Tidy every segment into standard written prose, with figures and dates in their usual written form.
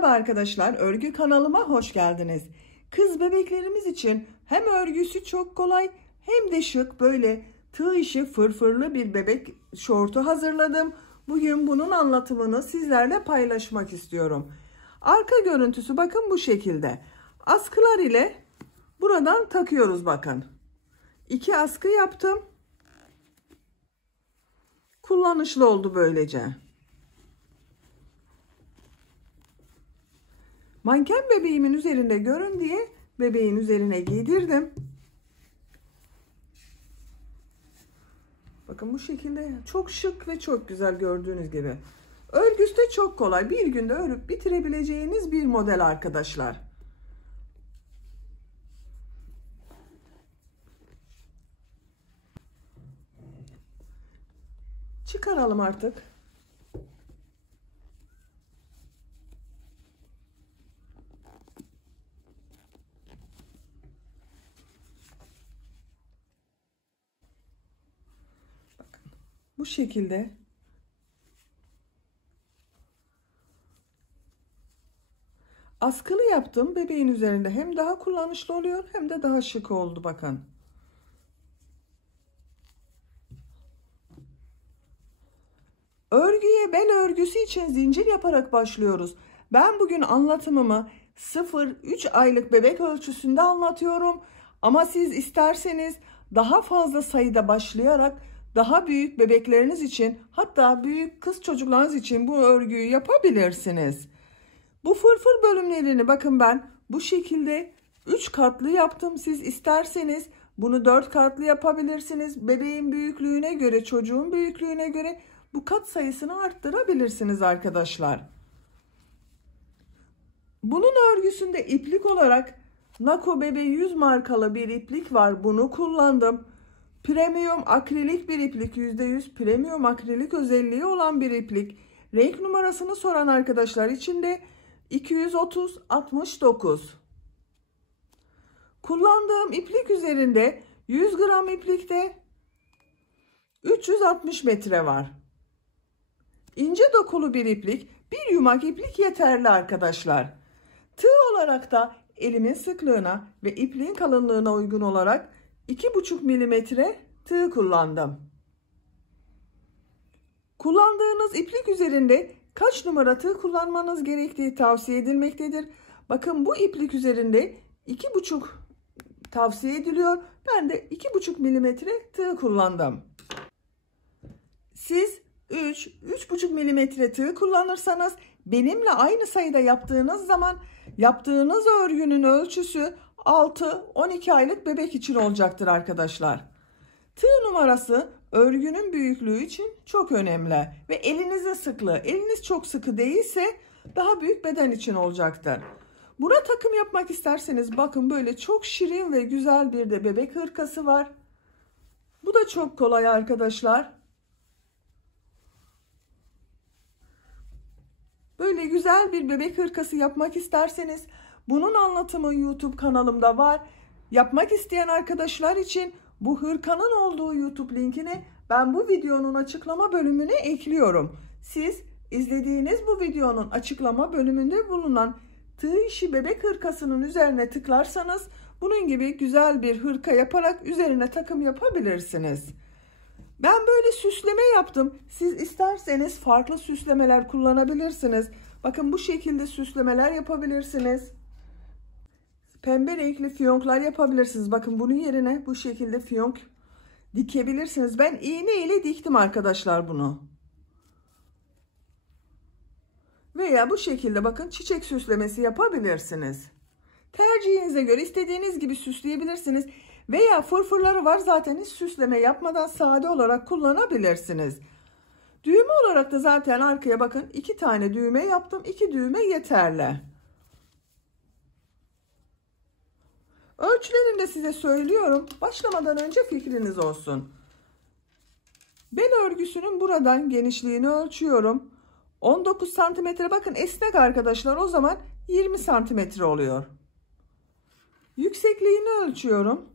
Merhaba arkadaşlar, örgü kanalıma hoş geldiniz. Kız bebeklerimiz için hem örgüsü çok kolay hem de şık böyle tığ işi fırfırlı bir bebek şortu hazırladım. Bugün bunun anlatımını sizlerle paylaşmak istiyorum. Arka görüntüsü bakın bu şekilde. Askılar ile buradan takıyoruz bakın. 2 askı yaptım. Kullanışlı oldu böylece. Manken bebeğimin üzerinde görün diye bebeğin üzerine giydirdim. Bakın bu şekilde çok şık ve çok güzel gördüğünüz gibi. Örgüsü de çok kolay. Bir günde örüp bitirebileceğiniz bir model arkadaşlar. Çıkaralım artık. Bu şekilde askılı yaptım bebeğin üzerinde, hem daha kullanışlı oluyor hem de daha şık oldu bakın. Örgüye bel örgüsü için zincir yaparak başlıyoruz. Ben bugün anlatımımı 0-3 aylık bebek ölçüsünde anlatıyorum. Ama siz isterseniz daha fazla sayıda başlayarak daha büyük bebekleriniz için, hatta büyük kız çocuklarınız için bu örgüyü yapabilirsiniz. Bu fırfır bölümlerini bakın ben bu şekilde 3 katlı yaptım. Siz isterseniz bunu 4 katlı yapabilirsiniz. Bebeğin büyüklüğüne göre, çocuğun büyüklüğüne göre bu kat sayısını arttırabilirsiniz arkadaşlar. Bunun örgüsünde iplik olarak Nako Bebe 100 markalı bir iplik var. Bunu kullandım. Premium akrilik bir iplik, %100 premium akrilik özelliği olan bir iplik. Renk numarasını soran arkadaşlar için de 230-69. Kullandığım iplik üzerinde 100 gram iplikte 360 metre var. İnce dokulu bir iplik, bir yumak iplik yeterli arkadaşlar. Tığ olarak da elimin sıklığına ve ipliğin kalınlığına uygun olarak 2,5 milimetre tığ kullandım. Kullandığınız iplik üzerinde kaç numara tığ kullanmanız gerektiği tavsiye edilmektedir. Bakın bu iplik üzerinde 2,5 tavsiye ediliyor. Ben de 2,5 milimetre tığ kullandım. Siz 3-3,5 milimetre tığ kullanırsanız benimle aynı sayıda yaptığınız zaman yaptığınız örgünün ölçüsü 6-12 aylık bebek için olacaktır arkadaşlar. Tığ numarası örgünün büyüklüğü için çok önemli ve elinizin sıklığı. Eliniz çok sıkı değilse daha büyük beden için olacaktır. Buna takım yapmak isterseniz bakın böyle çok şirin ve güzel bir de bebek hırkası var. Bu da çok kolay arkadaşlar. Böyle güzel bir bebek hırkası yapmak isterseniz bunun anlatımı YouTube kanalımda var. Yapmak isteyen arkadaşlar için bu hırkanın olduğu YouTube linkini ben bu videonun açıklama bölümüne ekliyorum. Siz izlediğiniz bu videonun açıklama bölümünde bulunan tığ işi bebek hırkasının üzerine tıklarsanız bunun gibi güzel bir hırka yaparak üzerine takım yapabilirsiniz. Ben böyle süsleme yaptım. Siz isterseniz farklı süslemeler kullanabilirsiniz. Bakın bu şekilde süslemeler yapabilirsiniz. Pembe renkli fiyonklar yapabilirsiniz. Bakın bunun yerine bu şekilde fiyonk dikebilirsiniz. Ben iğne ile diktim arkadaşlar bunu. Veya bu şekilde bakın çiçek süslemesi yapabilirsiniz. Tercihinize göre istediğiniz gibi süsleyebilirsiniz. Veya fırfırları var zaten, hiç süsleme yapmadan sade olarak kullanabilirsiniz. Düğme olarak da zaten arkaya bakın 2 tane düğme yaptım. 2 düğme yeterli. Ölçülerini de size söylüyorum. Başlamadan önce fikriniz olsun. Bel örgüsünün buradan genişliğini ölçüyorum. 19 santimetre, bakın esnek arkadaşlar, o zaman 20 santimetre oluyor. Yüksekliğini ölçüyorum.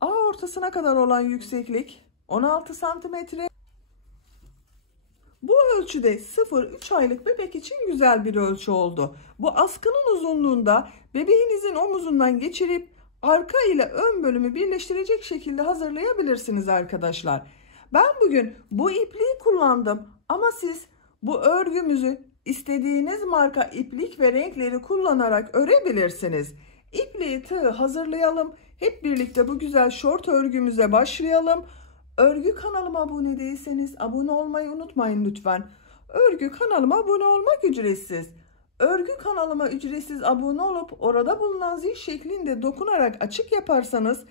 A ortasına kadar olan yükseklik 16 santimetre. Bu ölçüde 0-3 aylık bebek için güzel bir ölçü oldu. Bu askının uzunluğunda bebeğinizin omuzundan geçirip arka ile ön bölümü birleştirecek şekilde hazırlayabilirsiniz arkadaşlar. Ben bugün bu ipliği kullandım ama siz bu örgümüzü istediğiniz marka iplik ve renkleri kullanarak örebilirsiniz. İpliği, tığı hazırlayalım. Hep birlikte bu güzel şort örgümüze başlayalım. Örgü kanalıma abone değilseniz abone olmayı unutmayın lütfen. Örgü kanalıma abone olmak ücretsiz. Örgü kanalıma ücretsiz abone olup orada bulunan zil şeklinde dokunarak açık yaparsanız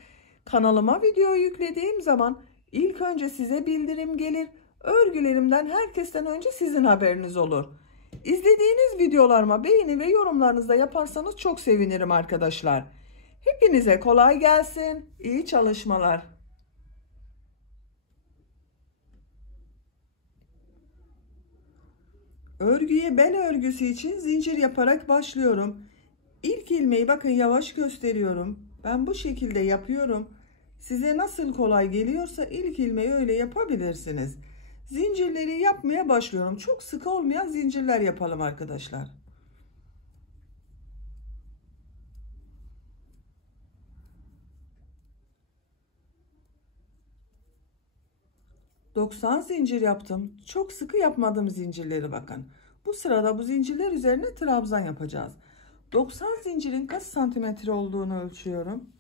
kanalıma video yüklediğim zaman ilk önce size bildirim gelir. Örgülerimden herkesten önce sizin haberiniz olur. İzlediğiniz videolarıma beğeni ve yorumlarınızı yaparsanız çok sevinirim arkadaşlar. Hepinize kolay gelsin. İyi çalışmalar. Örgüye bel örgüsü için zincir yaparak başlıyorum. İlk ilmeği bakın yavaş gösteriyorum. Ben bu şekilde yapıyorum. Size nasıl kolay geliyorsa ilk ilmeği öyle yapabilirsiniz. Zincirleri yapmaya başlıyorum. Çok sıkı olmayan zincirler yapalım arkadaşlar. ...90 zincir yaptım. Çok sıkı yapmadım zincirleri bakın. Bu sırada bu zincirler üzerine trabzan yapacağız. 90 zincirin kaç santimetre olduğunu ölçüyorum.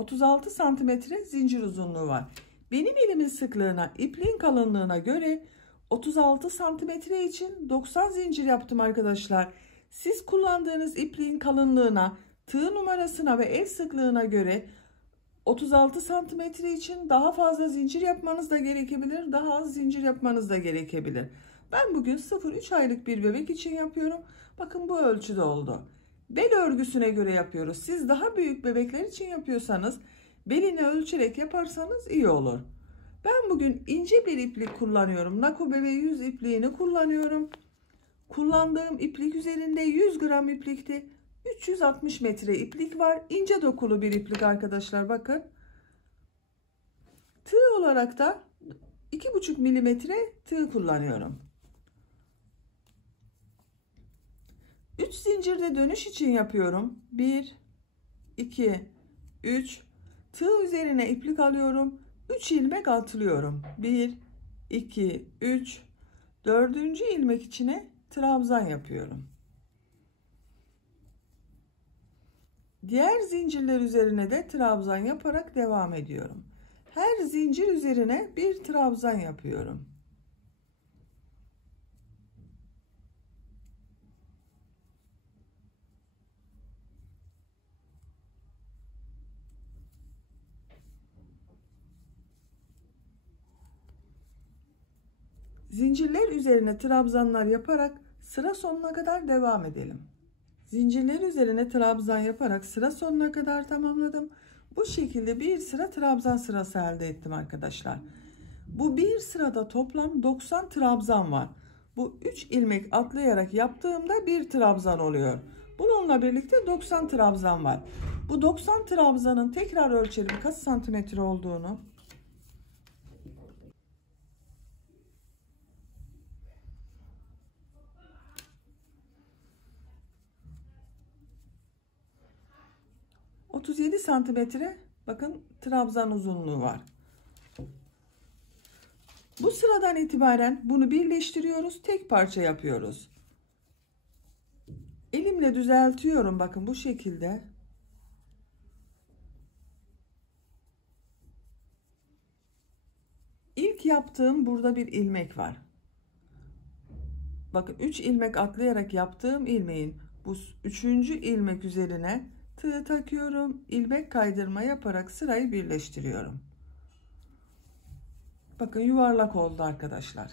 36 santimetre zincir uzunluğu var. Benim elimin sıklığına, ipliğin kalınlığına göre 36 santimetre için 90 zincir yaptım arkadaşlar. Siz kullandığınız ipliğin kalınlığına, tığ numarasına ve el sıklığına göre 36 santimetre için daha fazla zincir yapmanız da gerekebilir, daha az zincir yapmanız da gerekebilir. Ben bugün 0-3 aylık bir bebek için yapıyorum. Bakın bu ölçüde oldu. Bel örgüsüne göre yapıyoruz. Siz daha büyük bebekler için yapıyorsanız belini ölçerek yaparsanız iyi olur. Ben bugün ince bir iplik kullanıyorum. Nako Bebe 100 ipliğini kullanıyorum. Kullandığım iplik üzerinde 100 gram iplikti. 360 metre iplik var. İnce dokulu bir iplik arkadaşlar bakın. Tığ olarak da 2,5 milimetre tığ kullanıyorum. 3 zincirde dönüş için yapıyorum. 1, 2, 3. Tığ üzerine iplik alıyorum. 3 ilmek atlıyorum. 1, 2, 3. 4. ilmek içine trabzan yapıyorum. Diğer zincirler üzerine de trabzan yaparak devam ediyorum. Her zincir üzerine bir trabzan yapıyorum. Zincirler üzerine trabzanlar yaparak sıra sonuna kadar devam edelim. Zincirler üzerine trabzan yaparak sıra sonuna kadar tamamladım. Bu şekilde bir sıra trabzan sırası elde ettim arkadaşlar. Bu bir sırada toplam 90 trabzan var. Bu 3 ilmek atlayarak yaptığımda bir trabzan oluyor. Bununla birlikte 90 trabzan var. Bu 90 trabzanın tekrar ölçelim kaç santimetre olduğunu. ...37 santimetre bakın trabzan uzunluğu var. Bu sıradan itibaren bunu birleştiriyoruz. Tek parça yapıyoruz. Elimle düzeltiyorum. Bakın bu şekilde. İlk yaptığım burada bir ilmek var. Bakın 3 ilmek atlayarak yaptığım ilmeğin bu 3. ilmek üzerine tığ takıyorum. İlmek kaydırma yaparak sırayı birleştiriyorum. Bakın yuvarlak oldu arkadaşlar.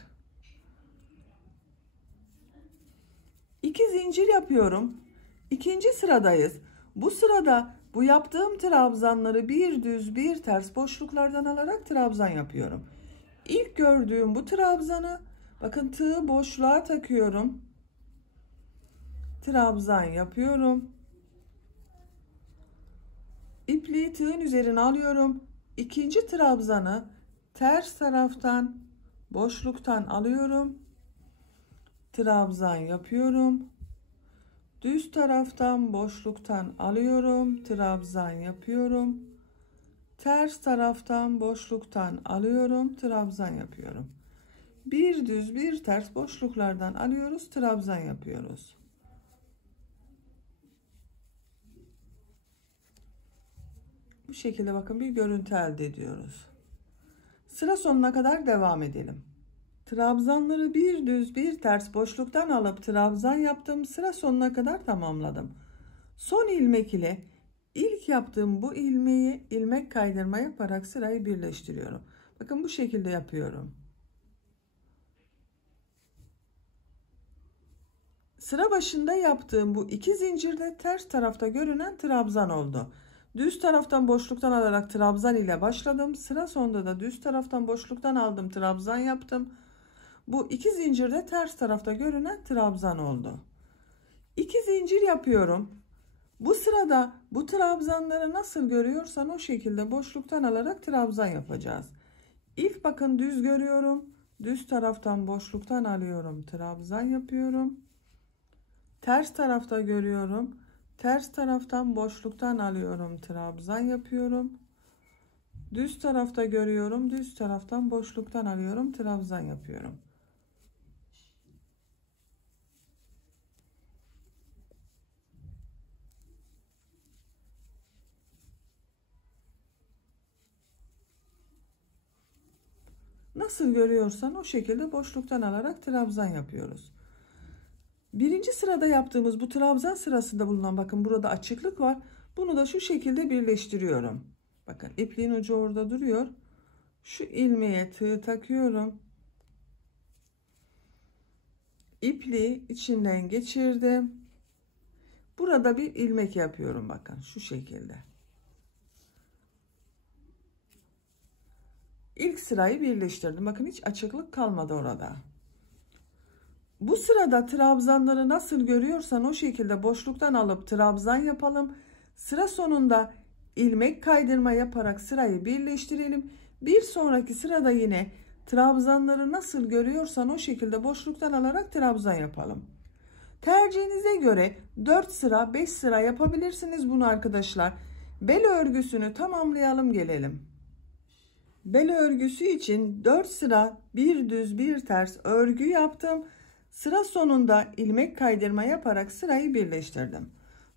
2 zincir yapıyorum. İkinci sıradayız. Bu sırada bu yaptığım trabzanları bir düz bir ters boşluklardan alarak trabzan yapıyorum. İlk gördüğüm bu trabzanı bakın tığı boşluğa takıyorum. Trabzan yapıyorum. İpliği tığın üzerine alıyorum. İkinci trabzanı ters taraftan boşluktan alıyorum. Trabzan yapıyorum. Düz taraftan boşluktan alıyorum. Trabzan yapıyorum. Ters taraftan boşluktan alıyorum. Trabzan yapıyorum. Bir düz bir ters boşluklardan alıyoruz. Trabzan yapıyoruz. Bu şekilde bakın bir görüntü elde ediyoruz. Sıra sonuna kadar devam edelim. Trabzanları bir düz bir ters boşluktan alıp trabzan yaptım. Sıra sonuna kadar tamamladım. Son ilmek ile ilk yaptığım bu ilmeği ilmek kaydırma yaparak sırayı birleştiriyorum. Bakın bu şekilde yapıyorum. Sıra başında yaptığım bu iki zincirde ters tarafta görünen trabzan oldu. Düz taraftan boşluktan alarak trabzan ile başladım. Sıra sonunda da düz taraftan boşluktan aldım, trabzan yaptım. Bu iki zincirde ters tarafta görünen trabzan oldu. İki zincir yapıyorum. Bu sırada bu trabzanları nasıl görüyorsan o şekilde boşluktan alarak trabzan yapacağız. İlk bakın düz görüyorum. Düz taraftan boşluktan alıyorum, trabzan yapıyorum. Ters tarafta görüyorum. Ters taraftan boşluktan alıyorum, trabzan yapıyorum. Düz tarafta görüyorum. Düz taraftan boşluktan alıyorum, trabzan yapıyorum. Nasıl görüyorsan o şekilde boşluktan alarak trabzan yapıyoruz. Birinci sırada yaptığımız bu trabzan sırasında bulunan, bakın burada açıklık var. Bunu da şu şekilde birleştiriyorum. Bakın ipliğin ucu orada duruyor. Şu ilmeğe tığ takıyorum. İpliği içinden geçirdim. Burada bir ilmek yapıyorum, bakın şu şekilde. İlk sırayı birleştirdim. Bakın hiç açıklık kalmadı orada. Bu sırada trabzanları nasıl görüyorsan o şekilde boşluktan alıp trabzan yapalım. Sıra sonunda ilmek kaydırma yaparak sırayı birleştirelim. Bir sonraki sırada yine trabzanları nasıl görüyorsan o şekilde boşluktan alarak trabzan yapalım. Tercihinize göre 4 sıra 5 sıra yapabilirsiniz bunu arkadaşlar. Bel örgüsünü tamamlayalım gelelim. Bel örgüsü için 4 sıra bir düz bir ters örgü yaptım. Sıra sonunda ilmek kaydırma yaparak sırayı birleştirdim.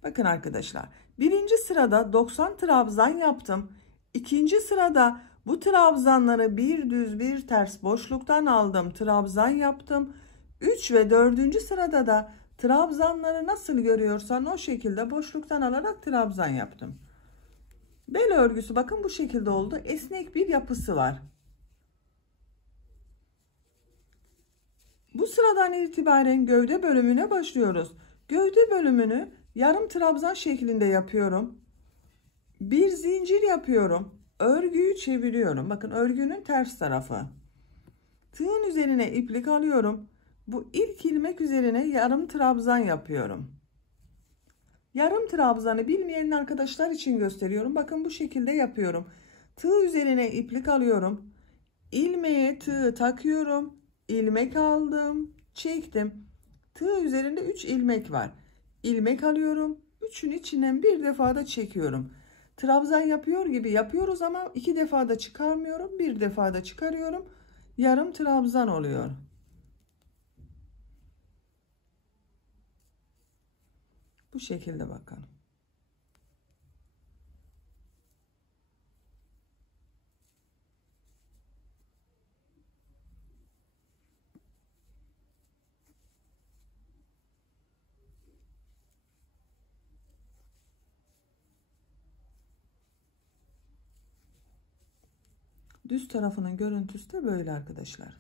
Bakın arkadaşlar, birinci sırada 90 trabzan yaptım. İkinci sırada bu trabzanları bir düz bir ters boşluktan aldım, trabzan yaptım. 3 ve 4. sırada da trabzanları nasıl görüyorsan o şekilde boşluktan alarak trabzan yaptım. Bel örgüsü bakın bu şekilde oldu. Esnek bir yapısı var. Bu sıradan itibaren gövde bölümüne başlıyoruz. Gövde bölümünü yarım trabzan şeklinde yapıyorum. Bir zincir yapıyorum. Örgüyü çeviriyorum. Bakın örgünün ters tarafı. Tığın üzerine iplik alıyorum. Bu ilk ilmek üzerine yarım trabzan yapıyorum. Yarım trabzanı bilmeyen arkadaşlar için gösteriyorum. Bakın bu şekilde yapıyorum. Tığ üzerine iplik alıyorum. İlmeğe tığı takıyorum. İlmek aldım, çektim. Tığ üzerinde 3 ilmek var. İlmek alıyorum. 3'ün içinden bir defa da çekiyorum. Trabzan yapıyor gibi yapıyoruz ama 2 defa da çıkarmıyorum. Bir defa da çıkarıyorum. Yarım trabzan oluyor. Bu şekilde bakın. Düz tarafının görüntüsü de böyle arkadaşlar.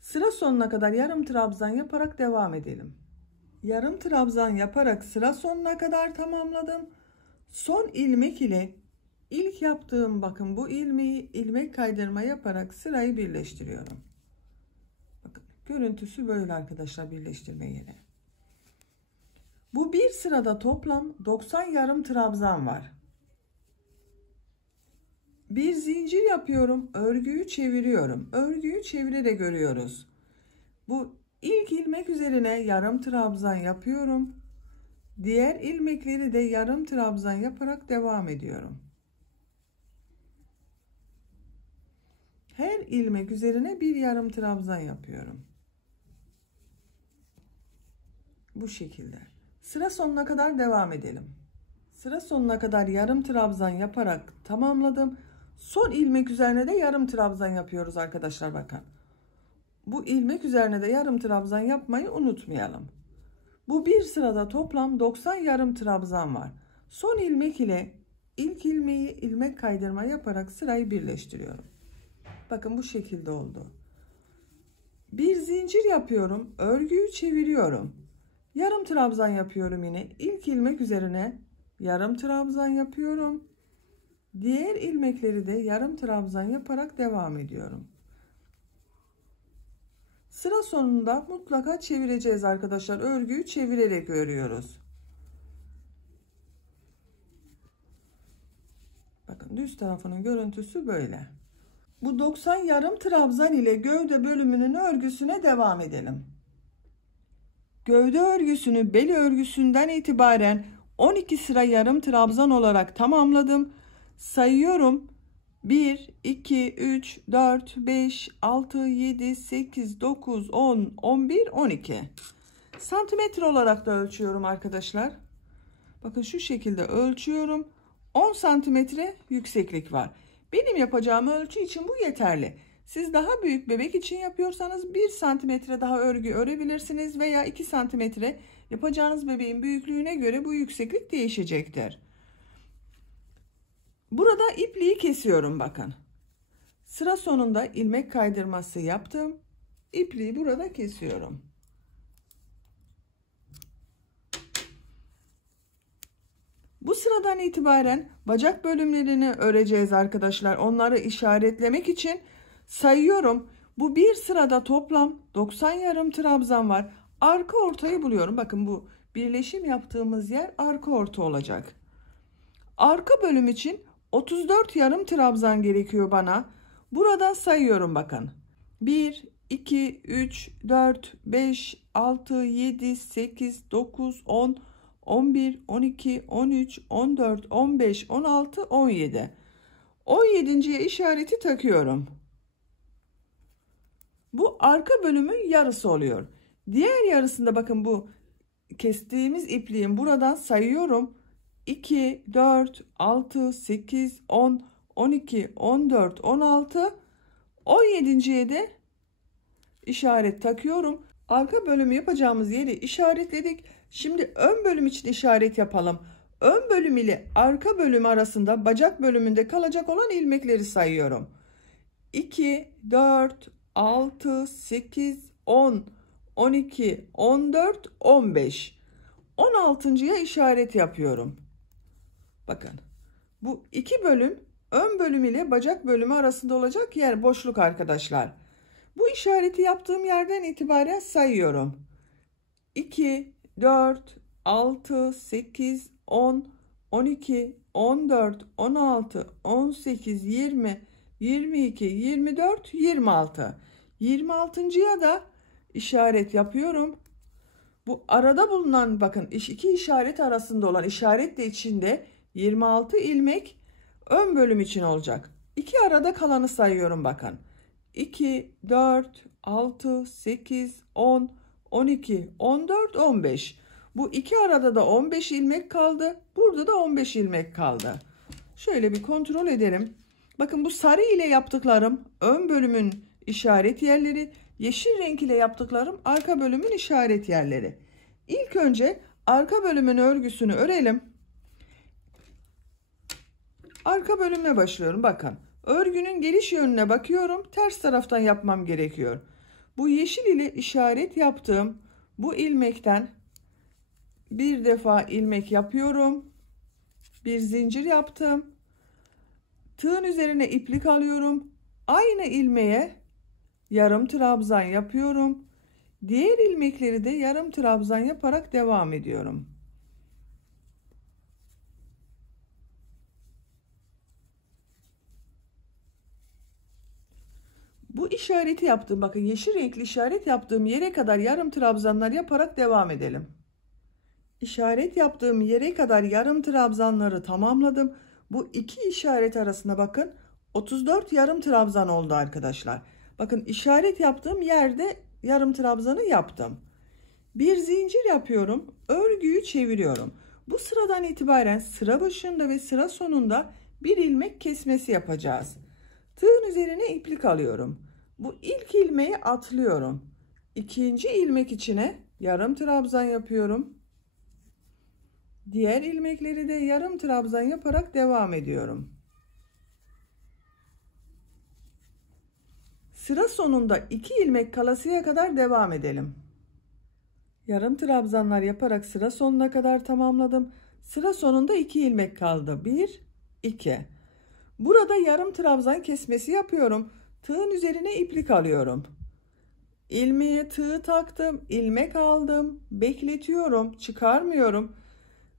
Sıra sonuna kadar yarım trabzan yaparak devam edelim. Yarım trabzan yaparak sıra sonuna kadar tamamladım. Son ilmek ile ilk yaptığım, bakın bu ilmeği ilmek kaydırma yaparak sırayı birleştiriyorum. Bakın görüntüsü böyle arkadaşlar, birleştirme yeri. Bu bir sırada toplam 90 yarım trabzan var. Bir zincir yapıyorum, örgüyü çeviriyorum. Örgüyü çevirerek örüyoruz. Bu ilk ilmek üzerine yarım trabzan yapıyorum. Diğer ilmekleri de yarım trabzan yaparak devam ediyorum. Her ilmek üzerine bir yarım trabzan yapıyorum. Bu şekilde. Sıra sonuna kadar devam edelim. Sıra sonuna kadar yarım trabzan yaparak tamamladım. Son ilmek üzerine de yarım trabzan yapıyoruz arkadaşlar, bakın. Bu ilmek üzerine de yarım trabzan yapmayı unutmayalım. Bu bir sırada toplam 90 yarım trabzan var. Son ilmek ile ilk ilmeği ilmek kaydırma yaparak sırayı birleştiriyorum. Bakın bu şekilde oldu. Bir zincir yapıyorum, örgüyü çeviriyorum. Yarım trabzan yapıyorum yine. İlk ilmek üzerine yarım trabzan yapıyorum. Diğer ilmekleri de yarım trabzan yaparak devam ediyorum. Sıra sonunda mutlaka çevireceğiz arkadaşlar. Örgüyü çevirerek örüyoruz. Bakın düz tarafının görüntüsü böyle. Bu 90 yarım trabzan ile gövde bölümünün örgüsüne devam edelim. Gövde örgüsünü bel örgüsünden itibaren 12 sıra yarım trabzan olarak tamamladım. Sayıyorum. 1, 2, 3, 4, 5, 6, 7, 8, 9, 10, 11, 12. Santimetre olarak da ölçüyorum arkadaşlar. Bakın şu şekilde ölçüyorum. 10 santimetre yükseklik var. Benim yapacağım ölçü için bu yeterli. Siz daha büyük bebek için yapıyorsanız 1 santimetre daha örgü örebilirsiniz veya 2 santimetre, yapacağınız bebeğin büyüklüğüne göre bu yükseklik değişecektir. Burada ipliği kesiyorum bakın. Sıra sonunda ilmek kaydırması yaptım. İpliği burada kesiyorum. Bu sıradan itibaren bacak bölümlerini öreceğiz arkadaşlar. Onları işaretlemek için sayıyorum. Bu bir sırada toplam 90 yarım trabzan var. Arka ortayı buluyorum. Bakın bu birleşim yaptığımız yer arka orta olacak. Arka bölüm için 34 yarım trabzan gerekiyor bana. Buradan sayıyorum bakın. 1, 2, 3, 4, 5, 6, 7, 8, 9, 10, 11, 12, 13, 14, 15, 16, 17. 17.'ye işareti takıyorum. Bu arka bölümün yarısı oluyor. Diğer yarısında bakın bu kestiğimiz ipliğin buradan sayıyorum. 2, 4, 6, 8, 10, 12, 14, 16, 17.'ye de işaret takıyorum. Arka bölümü yapacağımız yeri işaretledik. Şimdi ön bölüm için işaret yapalım. Ön bölüm ile arka bölüm arasında bacak bölümünde kalacak olan ilmekleri sayıyorum. 2, 4, 6, 8, 10, 12, 14, 15. 16.'ya işaret yapıyorum. Bakın bu iki bölüm ön bölüm ile bacak bölümü arasında olacak yer boşluk arkadaşlar. Bu işareti yaptığım yerden itibaren sayıyorum. 2, 4, 6, 8, 10, 12, 14, 16, 18, 20, 22, 24, 26. 26.'ya da işaret yapıyorum. Bu arada bulunan bakın iki işaret arasında olan işaret de içinde 26 ilmek ön bölüm için olacak. İki arada kalanı sayıyorum bakın. 2, 4, 6, 8, 10, 12, 14, 15. Bu iki arada da 15 ilmek kaldı. Burada da 15 ilmek kaldı. Şöyle bir kontrol edelim. Bakın bu sarı ile yaptıklarım ön bölümün işaret yerleri. Yeşil renk ile yaptıklarım arka bölümün işaret yerleri. İlk önce arka bölümün örgüsünü örelim. Arka bölümle başlıyorum. Bakın örgünün geliş yönüne bakıyorum. Ters taraftan yapmam gerekiyor. Bu yeşil ile işaret yaptığım bu ilmekten bir defa ilmek yapıyorum. Bir zincir yaptım. Tığın üzerine iplik alıyorum. Aynı ilmeğe yarım trabzan yapıyorum. Diğer ilmekleri de yarım trabzan yaparak devam ediyorum. Bu işareti yaptığım, bakın yeşil renkli işaret yaptığım yere kadar yarım trabzanlar yaparak devam edelim. İşaret yaptığım yere kadar yarım trabzanları tamamladım. Bu iki işaret arasında bakın 34 yarım trabzan oldu arkadaşlar. Bakın işaret yaptığım yerde yarım trabzanı yaptım. Bir zincir yapıyorum. Örgüyü çeviriyorum. Bu sıradan itibaren sıra başında ve sıra sonunda bir ilmek kesmesi yapacağız. Tığın üzerine iplik alıyorum. Bu ilk ilmeği atlıyorum. İkinci ilmek içine yarım trabzan yapıyorum. Diğer ilmekleri de yarım trabzan yaparak devam ediyorum. Sıra sonunda 2 ilmek kalasıya kadar devam edelim. Yarım trabzanlar yaparak sıra sonuna kadar tamamladım. Sıra sonunda 2 ilmek kaldı. 1, 2. Burada yarım trabzan kesmesi yapıyorum. Tığın üzerine iplik alıyorum. İlmeğe tığı taktım, ilmek aldım, bekletiyorum, çıkarmıyorum.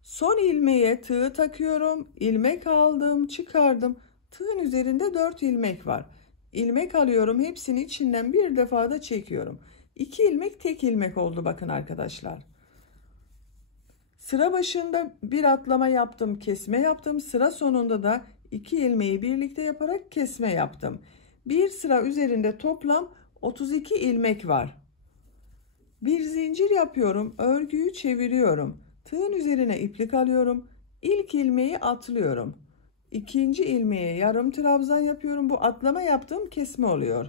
Son ilmeğe tığı takıyorum, ilmek aldım, çıkardım. Tığın üzerinde 4 ilmek var. İlmek alıyorum, hepsini içinden bir defa da çekiyorum. 2 ilmek tek ilmek oldu bakın arkadaşlar. Sıra başında bir atlama yaptım, kesme yaptım. Sıra sonunda da 2 ilmeği birlikte yaparak kesme yaptım. Bir sıra üzerinde toplam 32 ilmek var. Bir zincir yapıyorum, örgüyü çeviriyorum. Tığın üzerine iplik alıyorum. İlk ilmeği atlıyorum. İkinci ilmeğe yarım trabzan yapıyorum. Bu atlama yaptığım kesme oluyor.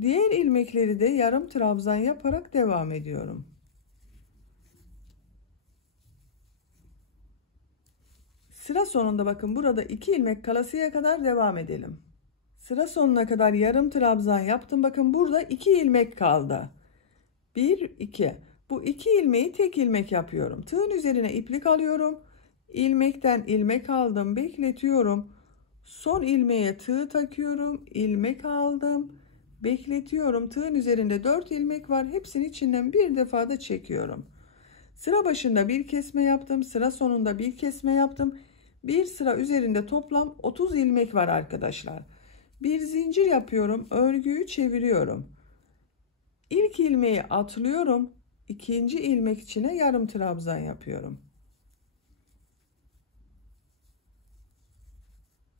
Diğer ilmekleri de yarım trabzan yaparak devam ediyorum. Sıra sonunda bakın burada 2 ilmek kalasıya kadar devam edelim. Sıra sonuna kadar yarım trabzan yaptım. Bakın burada 2 ilmek kaldı. 1, 2. Bu 2 ilmeği tek ilmek yapıyorum. Tığın üzerine iplik alıyorum. İlmekten ilmek aldım, bekletiyorum. Son ilmeğe tığ takıyorum. İlmek aldım, bekletiyorum. Tığın üzerinde 4 ilmek var. Hepsinin içinden bir defa da çekiyorum. Sıra başında bir kesme yaptım. Sıra sonunda bir kesme yaptım. Bir sıra üzerinde toplam 30 ilmek var arkadaşlar. Bir zincir yapıyorum. Örgüyü çeviriyorum. İlk ilmeği atlıyorum. İkinci ilmek içine yarım trabzan yapıyorum.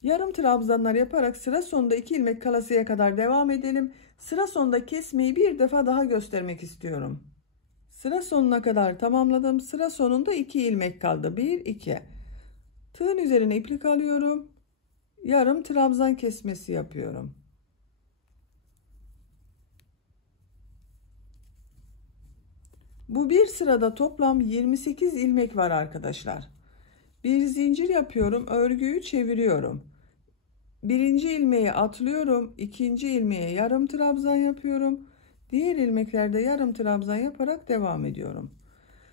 Yarım trabzanlar yaparak sıra sonunda 2 ilmek kalasıya kadar devam edelim. Sıra sonunda kesmeyi bir defa daha göstermek istiyorum. Sıra sonuna kadar tamamladım. Sıra sonunda 2 ilmek kaldı. 1, 2. Tığın üzerine iplik alıyorum. Yarım trabzan kesmesi yapıyorum. Bu bir sırada toplam 28 ilmek var arkadaşlar. Bir zincir yapıyorum, örgüyü çeviriyorum. Birinci ilmeği atlıyorum, ikinci ilmeğe yarım trabzan yapıyorum. Diğer ilmeklerde yarım trabzan yaparak devam ediyorum.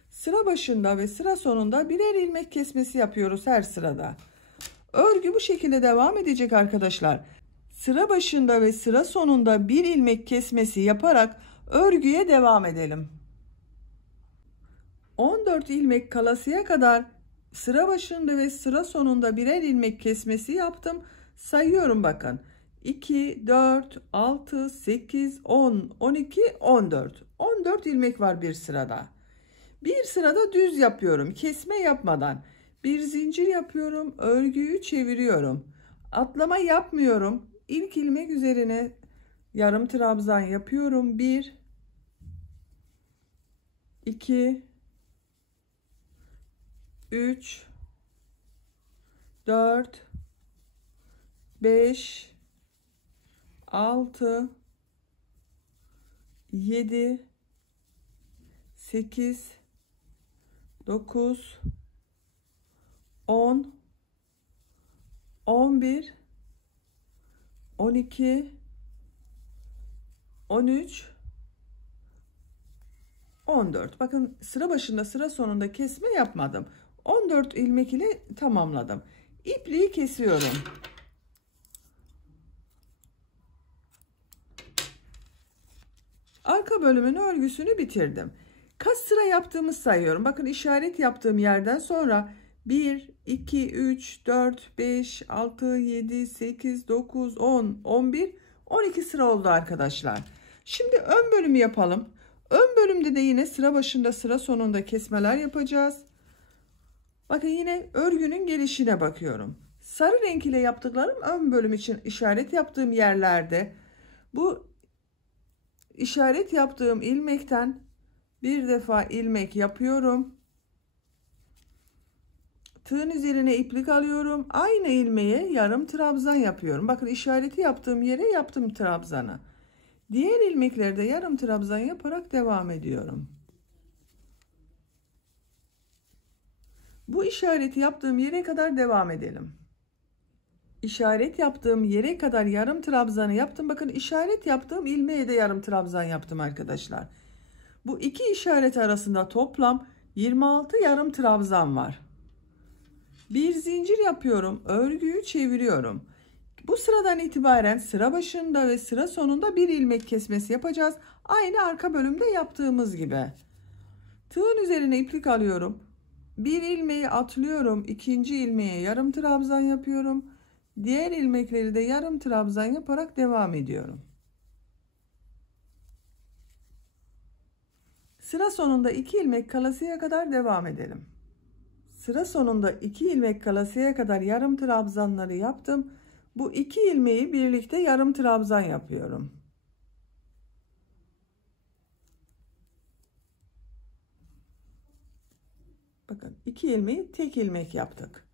Sıra başında ve sıra sonunda birer ilmek kesmesi yapıyoruz her sırada. Örgü bu şekilde devam edecek arkadaşlar. Sıra başında ve sıra sonunda bir ilmek kesmesi yaparak örgüye devam edelim. 14 ilmek kalasıya kadar sıra başında ve sıra sonunda birer ilmek kesmesi yaptım. Sayıyorum bakın. 2, 4, 6, 8, 10, 12, 14. 14 ilmek var bir sırada. Bir sırada düz yapıyorum. Kesme yapmadan. Bir zincir yapıyorum. Örgüyü çeviriyorum. Atlama yapmıyorum. İlk ilmek üzerine yarım trabzan yapıyorum. 1, 2, 3, 4, 5, 6, 7, 8, 9, 10, 11, 12, 13, 14. Bakın sıra başında sıra sonunda kesme yapmadım. 14 ilmek ile tamamladım. İpliği kesiyorum. Arka bölümün örgüsünü bitirdim. Kaç sıra yaptığımı sayıyorum. Bakın işaret yaptığım yerden sonra 1, 2, 3, 4, 5, 6, 7, 8, 9, 10, 11, 12 sıra oldu arkadaşlar. Şimdi ön bölümü yapalım. Ön bölümde de yine sıra başında sıra sonunda kesmeler yapacağız. Bakın yine örgünün gelişine bakıyorum. Sarı renk ile yaptıklarım ön bölüm için işaret yaptığım yerlerde. Bu işaret yaptığım ilmekten bir defa ilmek yapıyorum. Tığın üzerine iplik alıyorum. Aynı ilmeğe yarım trabzan yapıyorum. Bakın işareti yaptığım yere yaptım trabzanı. Diğer ilmeklerde yarım trabzan yaparak devam ediyorum. Bu işareti yaptığım yere kadar devam edelim. İşaret yaptığım yere kadar yarım trabzanı yaptım. Bakın işaret yaptığım ilmeğe de yarım trabzan yaptım arkadaşlar. Bu iki işaret arasında toplam 26 yarım trabzan var. Bir zincir yapıyorum. Örgüyü çeviriyorum. Bu sıradan itibaren sıra başında ve sıra sonunda bir ilmek kesmesi yapacağız. Aynı arka bölümde yaptığımız gibi. Tığın üzerine iplik alıyorum. Bir ilmeği atlıyorum. İkinci ilmeğe yarım trabzan yapıyorum. Diğer ilmekleri de yarım trabzan yaparak devam ediyorum. Sıra sonunda 2 ilmek kalasıya kadar devam edelim. Sıra sonunda 2 ilmek kalasıya kadar yarım trabzanları yaptım. Bu 2 ilmeği birlikte yarım trabzan yapıyorum. Bakın 2 ilmeği tek ilmek yaptık.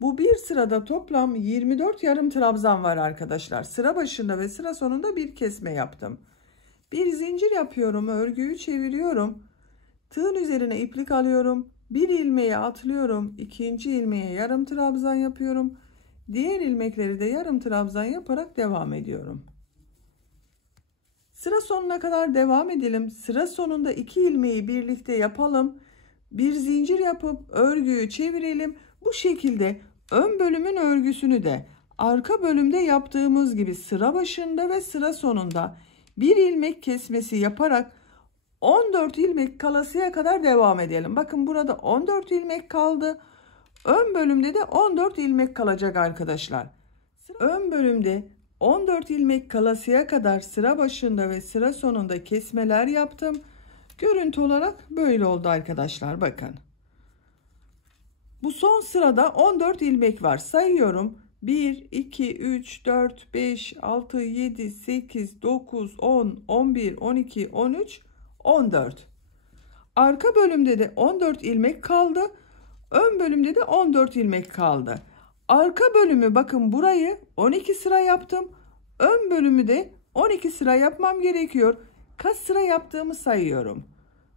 Bu bir sırada toplam 24 yarım trabzan var arkadaşlar. Sıra başında ve sıra sonunda bir kesme yaptım. Bir zincir yapıyorum, örgüyü çeviriyorum. Tığın üzerine iplik alıyorum. Bir ilmeği atlıyorum. İkinci ilmeğe yarım trabzan yapıyorum. Diğer ilmekleri de yarım trabzan yaparak devam ediyorum. Sıra sonuna kadar devam edelim. Sıra sonunda 2 ilmeği birlikte yapalım. Bir zincir yapıp örgüyü çevirelim. Bu şekilde ön bölümün örgüsünü de arka bölümde yaptığımız gibi sıra başında ve sıra sonunda bir ilmek kesmesi yaparak 14 ilmek kalasıya kadar devam edelim. Bakın burada 14 ilmek kaldı. Ön bölümde de 14 ilmek kalacak arkadaşlar. Ön bölümde 14 ilmek kalasıya kadar sıra başında ve sıra sonunda kesmeler yaptım. Görüntü olarak böyle oldu arkadaşlar. Bakın. Bu son sırada 14 ilmek var. Sayıyorum. 1, 2, 3, 4, 5, 6, 7, 8, 9, 10, 11, 12, 13, 14. Arka bölümde de 14 ilmek kaldı. Ön bölümde de 14 ilmek kaldı. Arka bölümü bakın burayı 12 sıra yaptım. Ön bölümü de 12 sıra yapmam gerekiyor. Kaç sıra yaptığımı sayıyorum.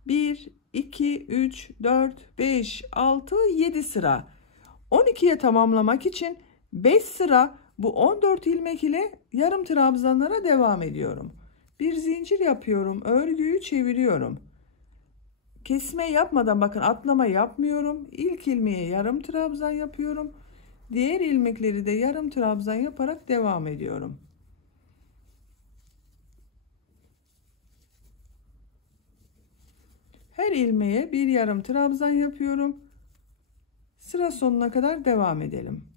1, 2, 3, 4, 5, 6, 7 sıra. 12'ye tamamlamak için 5 sıra bu 14 ilmek ile yarım trabzanlara devam ediyorum. Bir zincir yapıyorum. Örgüyü çeviriyorum. Kesme yapmadan bakın atlama yapmıyorum. İlk ilmeğe yarım trabzan yapıyorum. Diğer ilmekleri de yarım trabzan yaparak devam ediyorum. Her ilmeğe bir yarım trabzan yapıyorum. Sıra sonuna kadar devam edelim.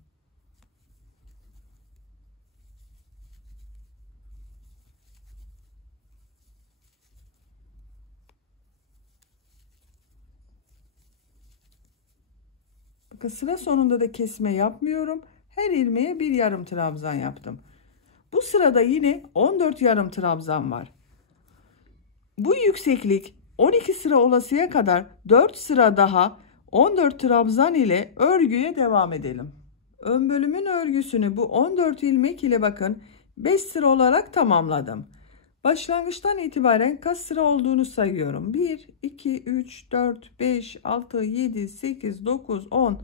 Bakın sıra sonunda da kesme yapmıyorum. Her ilmeğe bir yarım trabzan yaptım. Bu sırada yine 14 yarım trabzan var. Bu yükseklik 12 sıra olasıya kadar 4 sıra daha 14 trabzan ile örgüye devam edelim. Ön bölümün örgüsünü bu 14 ilmek ile bakın 5 sıra olarak tamamladım. Başlangıçtan itibaren kaç sıra olduğunu sayıyorum. 1, 2, 3, 4, 5, 6, 7, 8, 9, 10,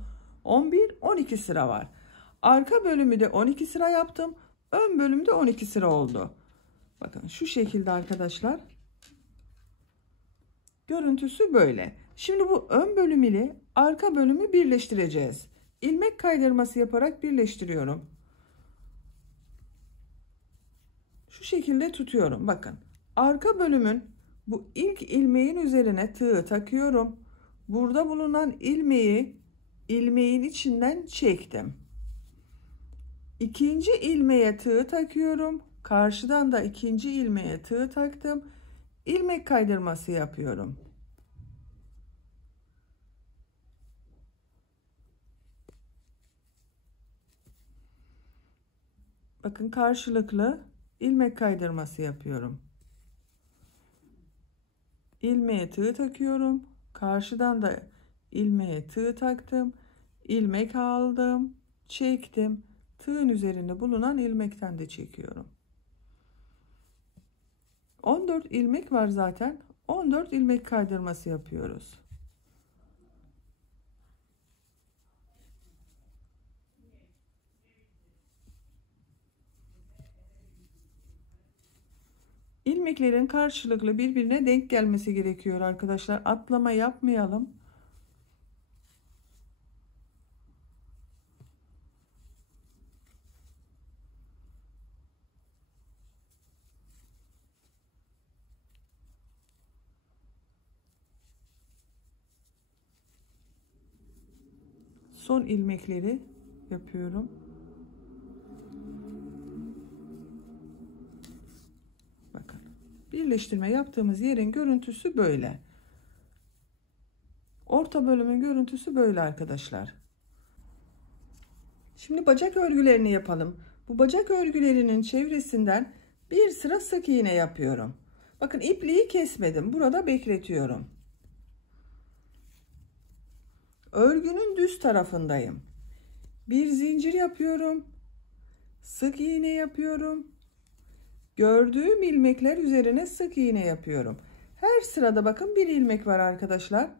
11, 12 sıra var. Arka bölümü de 12 sıra yaptım. Ön bölümde 12 sıra oldu. Bakın şu şekilde arkadaşlar. Görüntüsü böyle. Şimdi bu ön bölüm ile arka bölümü birleştireceğiz. İlmek kaydırması yaparak birleştiriyorum. Şu şekilde tutuyorum. Bakın. Arka bölümün bu ilk ilmeğin üzerine tığı takıyorum. Burada bulunan ilmeği ilmeğin içinden çektim. İkinci ilmeğe tığı takıyorum. Karşıdan da ikinci ilmeğe tığ taktım. İlmek kaydırması yapıyorum. Bakın karşılıklı ilmek kaydırması yapıyorum. İlmeğe tığ takıyorum. Karşıdan da ilmeğe tığ taktım. İlmek aldım, çektim. Tığın üzerinde bulunan ilmekten de çekiyorum. 14 ilmek var zaten. 14 ilmek kaydırması yapıyoruz. İlmeklerin karşılıklı birbirine denk gelmesi gerekiyor arkadaşlar. Atlama yapmayalım. Son ilmekleri yapıyorum. Bakın. Birleştirme yaptığımız yerin görüntüsü böyle. Orta bölümün görüntüsü böyle arkadaşlar. Şimdi bacak örgülerini yapalım. Bu bacak örgülerinin çevresinden bir sıra sık iğne yapıyorum. Bakın ipliği kesmedim. Burada bekletiyorum. Örgünün düz tarafındayım. Bir zincir yapıyorum. Sık iğne yapıyorum. Gördüğüm ilmekler üzerine sık iğne yapıyorum. Her sırada bakın bir ilmek var arkadaşlar.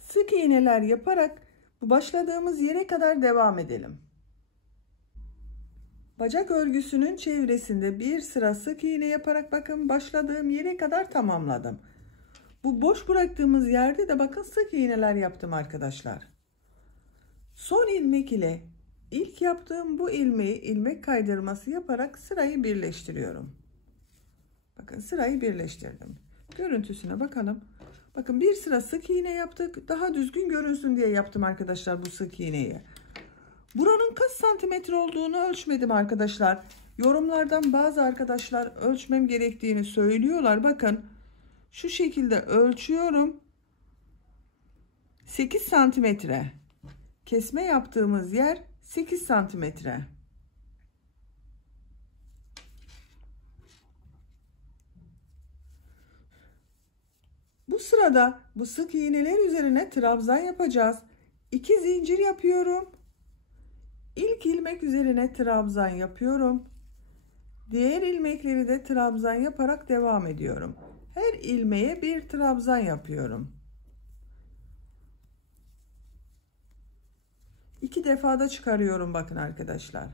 Sık iğneler yaparak bu başladığımız yere kadar devam edelim. Bacak örgüsünün çevresinde bir sıra sık iğne yaparak bakın başladığım yere kadar tamamladım. Bu boş bıraktığımız yerde de bakın sık iğneler yaptım arkadaşlar. Son ilmek ile ilk yaptığım bu ilmeği ilmek kaydırması yaparak sırayı birleştiriyorum. Bakın sırayı birleştirdim. Görüntüsüne bakalım. Bakın bir sıra sık iğne yaptık. Daha düzgün görünsün diye yaptım arkadaşlar bu sık iğneyi. Buranın kaç santimetre olduğunu ölçmedim arkadaşlar. Yorumlardan bazı arkadaşlar ölçmem gerektiğini söylüyorlar. Bakın şu şekilde ölçüyorum. 8 santimetre. Kesme yaptığımız yer 8 santimetre. Bu sırada bu sık iğneler üzerine trabzan yapacağız. 2 zincir yapıyorum. İlk ilmek üzerine trabzan yapıyorum. Diğer ilmekleri de trabzan yaparak devam ediyorum. Her ilmeğe bir trabzan yapıyorum. 2 defada çıkarıyorum bakın arkadaşlar.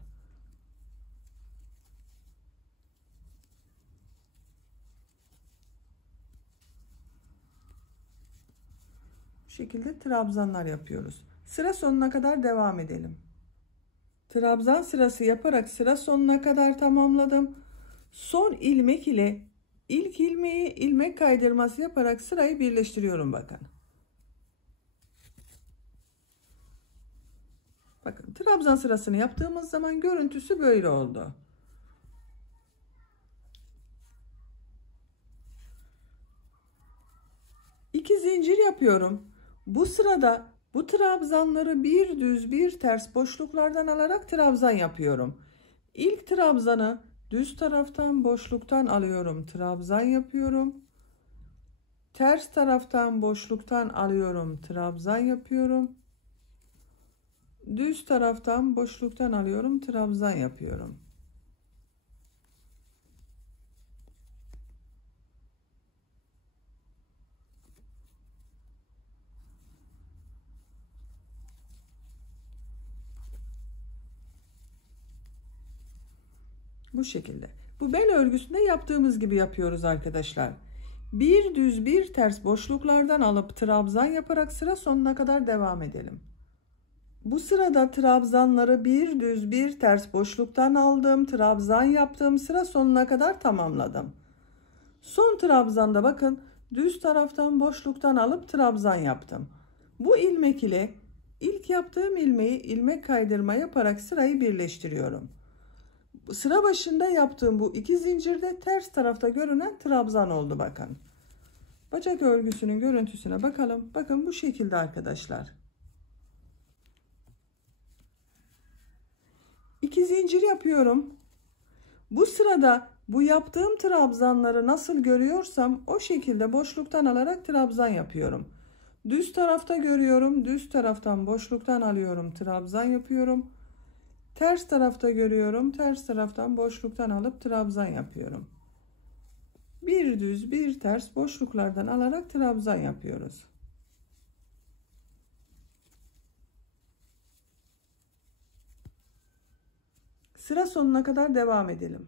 Bu şekilde trabzanlar yapıyoruz. Sıra sonuna kadar devam edelim. Trabzan sırası yaparak sıra sonuna kadar tamamladım. Son ilmek ile ilk ilmeği ilmek kaydırması yaparak sırayı birleştiriyorum bakın. Bakın trabzan sırasını yaptığımız zaman görüntüsü böyle oldu. İki zincir yapıyorum. Bu sırada bu trabzanları bir düz bir ters boşluklardan alarak trabzan yapıyorum. İlk trabzanı düz taraftan boşluktan alıyorum, trabzan yapıyorum. Ters taraftan boşluktan alıyorum, trabzan yapıyorum. Düz taraftan boşluktan alıyorum, trabzan yapıyorum. Bu şekilde. Bu bel örgüsünde yaptığımız gibi yapıyoruz arkadaşlar. Bir düz bir ters boşluklardan alıp trabzan yaparak sıra sonuna kadar devam edelim. Bu sırada trabzanları bir düz bir ters boşluktan aldım, trabzan yaptım, sıra sonuna kadar tamamladım. Son trabzanda bakın düz taraftan boşluktan alıp trabzan yaptım. Bu ilmek ile ilk yaptığım ilmeği ilmek kaydırma yaparak sırayı birleştiriyorum. Sıra başında yaptığım bu iki zincirde ters tarafta görünen trabzan oldu bakın. Bacak örgüsünün görüntüsüne bakalım. Bakın bu şekilde arkadaşlar. 2 zincir yapıyorum. Bu sırada bu yaptığım trabzanları nasıl görüyorsam o şekilde boşluktan alarak trabzan yapıyorum. Düz tarafta görüyorum. Düz taraftan boşluktan alıyorum. Trabzan yapıyorum. Ters tarafta görüyorum. Ters taraftan boşluktan alıp trabzan yapıyorum. Bir düz bir ters boşluklardan alarak trabzan yapıyoruz. Sıra sonuna kadar devam edelim.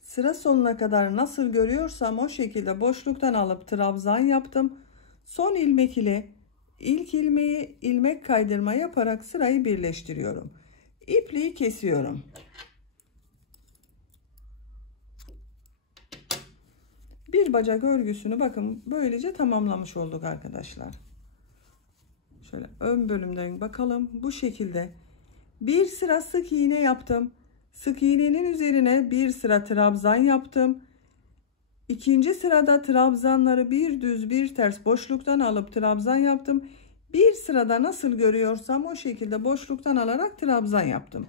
Sıra sonuna kadar nasıl görüyorsam o şekilde boşluktan alıp trabzan yaptım. Son ilmek ile ilk ilmeği ilmek kaydırma yaparak sırayı birleştiriyorum. İpliği kesiyorum. Bir bacak örgüsünü bakın böylece tamamlamış olduk arkadaşlar. Şöyle ön bölümden bakalım. Bu şekilde bir sıra sık iğne yaptım. Sık iğnenin üzerine bir sıra trabzan yaptım. İkinci sırada trabzanları bir düz bir ters boşluktan alıp trabzan yaptım. Bir sırada nasıl görüyorsam o şekilde boşluktan alarak trabzan yaptım.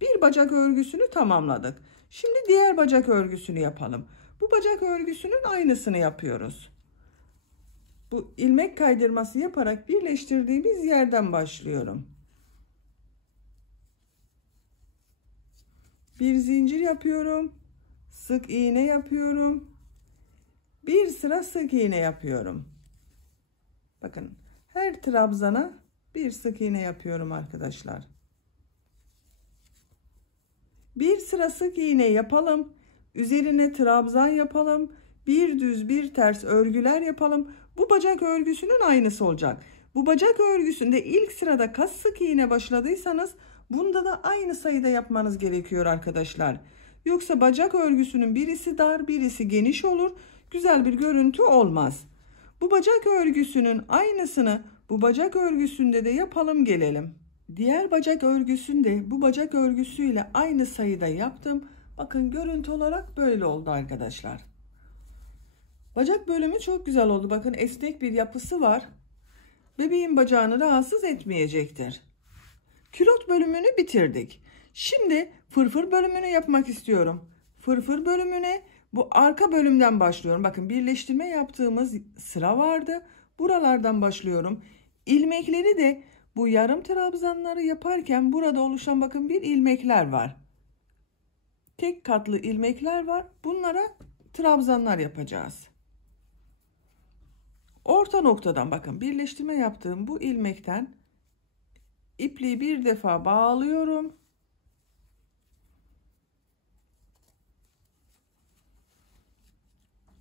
Bir bacak örgüsünü tamamladık. Şimdi diğer bacak örgüsünü yapalım. Bu bacak örgüsünün aynısını yapıyoruz. Bu ilmek kaydırması yaparak birleştirdiğimiz yerden başlıyorum. Bir zincir yapıyorum. Sık iğne yapıyorum. Bir sıra sık iğne yapıyorum. Bakın her trabzana bir sık iğne yapıyorum arkadaşlar. Bir sıra sık iğne yapalım. Üzerine trabzan yapalım. Bir düz bir ters örgüler yapalım. Bu bacak örgüsünün aynısı olacak. Bu bacak örgüsünde ilk sırada kaç sık iğne başladıysanız bunda da aynı sayıda yapmanız gerekiyor arkadaşlar. Yoksa bacak örgüsünün birisi dar birisi geniş olur. Güzel bir görüntü olmaz. Bu bacak örgüsünün aynısını bu bacak örgüsünde de yapalım gelelim. Diğer bacak örgüsünde bu bacak örgüsüyle aynı sayıda yaptım. Bakın görüntü olarak böyle oldu arkadaşlar. Bacak bölümü çok güzel oldu. Bakın esnek bir yapısı var. Bebeğin bacağını rahatsız etmeyecektir. Külot bölümünü bitirdik. Şimdi fırfır bölümünü yapmak istiyorum. Fırfır bölümüne bu arka bölümden başlıyorum. Bakın birleştirme yaptığımız sıra vardı. Buralardan başlıyorum. İlmekleri de bu yarım trabzanları yaparken burada oluşan bakın bir ilmekler var. Tek katlı ilmekler var. Bunlara trabzanlar yapacağız. Orta noktadan bakın birleştirme yaptığım bu ilmekten ipliği bir defa bağlıyorum.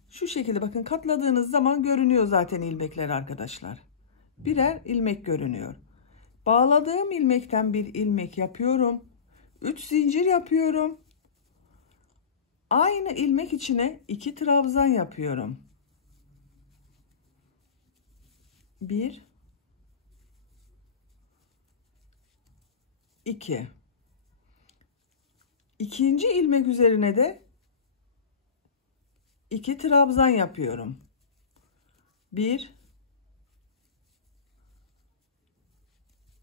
Şu şekilde bakın katladığınız zaman görünüyor zaten ilmekler arkadaşlar. Birer ilmek görünüyor. Bağladığım ilmekten bir ilmek yapıyorum. 3 zincir yapıyorum. Aynı ilmek içine 2 trabzan yapıyorum. 1 2 İkinci ilmek üzerine de 2 trabzan yapıyorum. 1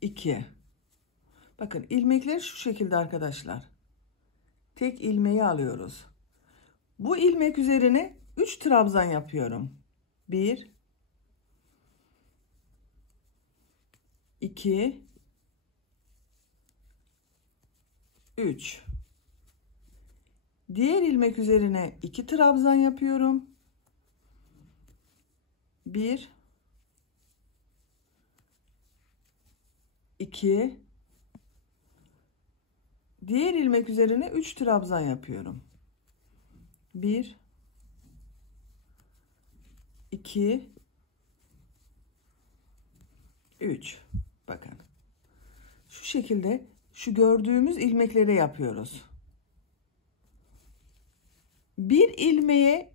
2 Bakın ilmekler şu şekilde arkadaşlar. Tek ilmeği alıyoruz. Bu ilmek üzerine 3 trabzan yapıyorum. 1 2 3 Diğer ilmek üzerine 2 trabzan yapıyorum. 1 2 Diğer ilmek üzerine 3 trabzan yapıyorum. 1 2 3 Bakın. Şu şekilde şu gördüğümüz ilmeklere yapıyoruz. Bir ilmeğe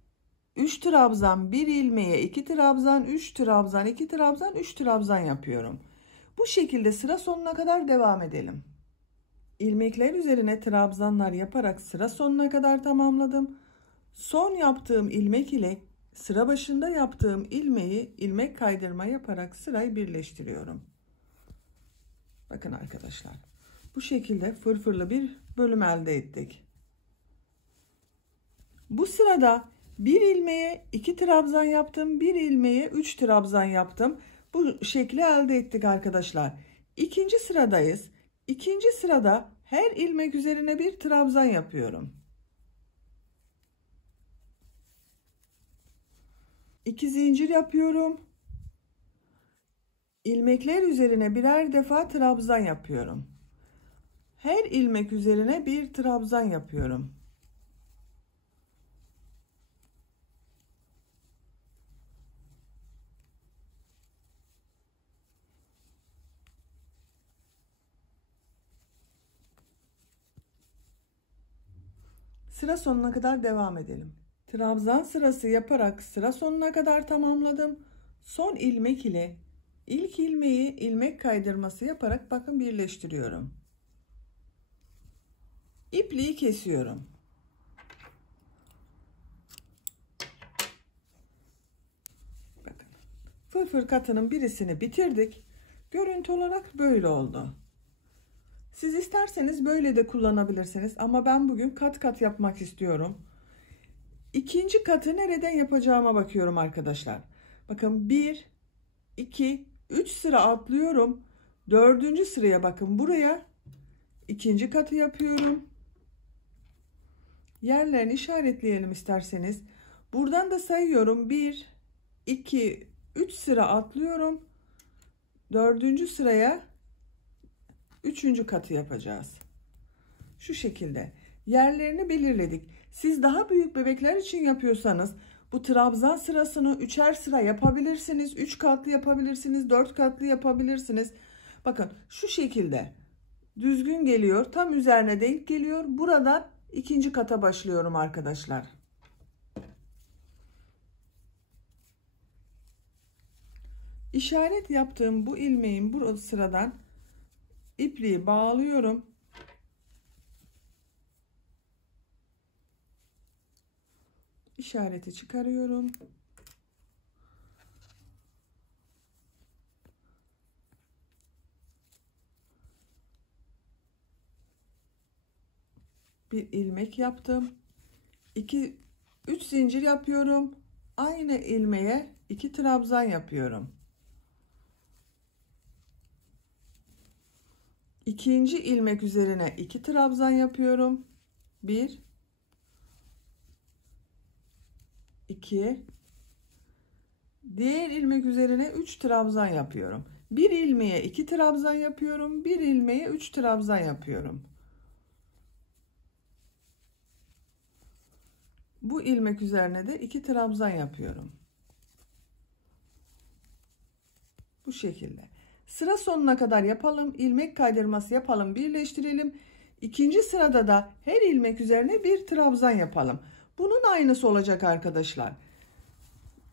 3 trabzan, 1 ilmeğe 2 trabzan, 3 trabzan, 2 trabzan, 3 trabzan yapıyorum. Bu şekilde sıra sonuna kadar devam edelim. İlmekler üzerine trabzanlar yaparak sıra sonuna kadar tamamladım. Son yaptığım ilmek ile sıra başında yaptığım ilmeği ilmek kaydırma yaparak sırayı birleştiriyorum. Bakın arkadaşlar, bu şekilde fırfırlı bir bölüm elde ettik. Bu sırada bir ilmeğe 2 trabzan yaptım, bir ilmeğe 3 trabzan yaptım. Bu şekli elde ettik arkadaşlar. İkinci sıradayız. İkinci sırada her ilmek üzerine bir trabzan yapıyorum. 2 zincir yapıyorum. İlmekler üzerine birer defa trabzan yapıyorum. Her ilmek üzerine bir trabzan yapıyorum. Sıra sonuna kadar devam edelim. Trabzan sırası yaparak sıra sonuna kadar tamamladım. Son ilmek ile ilk ilmeği ilmek kaydırması yaparak bakın birleştiriyorum. İpliği kesiyorum. Bakın. Fırfır katının birisini bitirdik. Görüntü olarak böyle oldu. Siz isterseniz böyle de kullanabilirsiniz ama ben bugün kat kat yapmak istiyorum. İkinci katı nereden yapacağıma bakıyorum arkadaşlar. Bakın 1, 2, 3 sıra atlıyorum. Dördüncü sıraya bakın buraya. İkinci katı yapıyorum. Yerlerini işaretleyelim isterseniz. Buradan da sayıyorum. 1, 2, 3 sıra atlıyorum. Dördüncü sıraya üçüncü katı yapacağız. Şu şekilde yerlerini belirledik. Siz daha büyük bebekler için yapıyorsanız bu trabzan sırasını 3'er sıra yapabilirsiniz. 3 katlı yapabilirsiniz. 4 katlı yapabilirsiniz. Bakın şu şekilde düzgün geliyor. Tam üzerine denk geliyor. Buradan ikinci kata başlıyorum arkadaşlar. İşaret yaptığım bu ilmeğin bu sıradan ipliği bağlıyorum. İşareti çıkarıyorum. Bir ilmek yaptım. 3 zincir yapıyorum. Aynı ilmeğe 2 trabzan yapıyorum. İkinci ilmek üzerine 2 trabzan yapıyorum. 1, 2, diğer ilmek üzerine 3 trabzan yapıyorum. Bir ilmeğe 2 trabzan yapıyorum. Bir ilmeğe 3 trabzan yapıyorum. Bu ilmek üzerine de 2 trabzan yapıyorum. Bu şekilde. Sıra sonuna kadar yapalım. İlmek kaydırması yapalım. Birleştirelim. İkinci sırada da her ilmek üzerine bir trabzan yapalım. Bunun aynısı olacak arkadaşlar.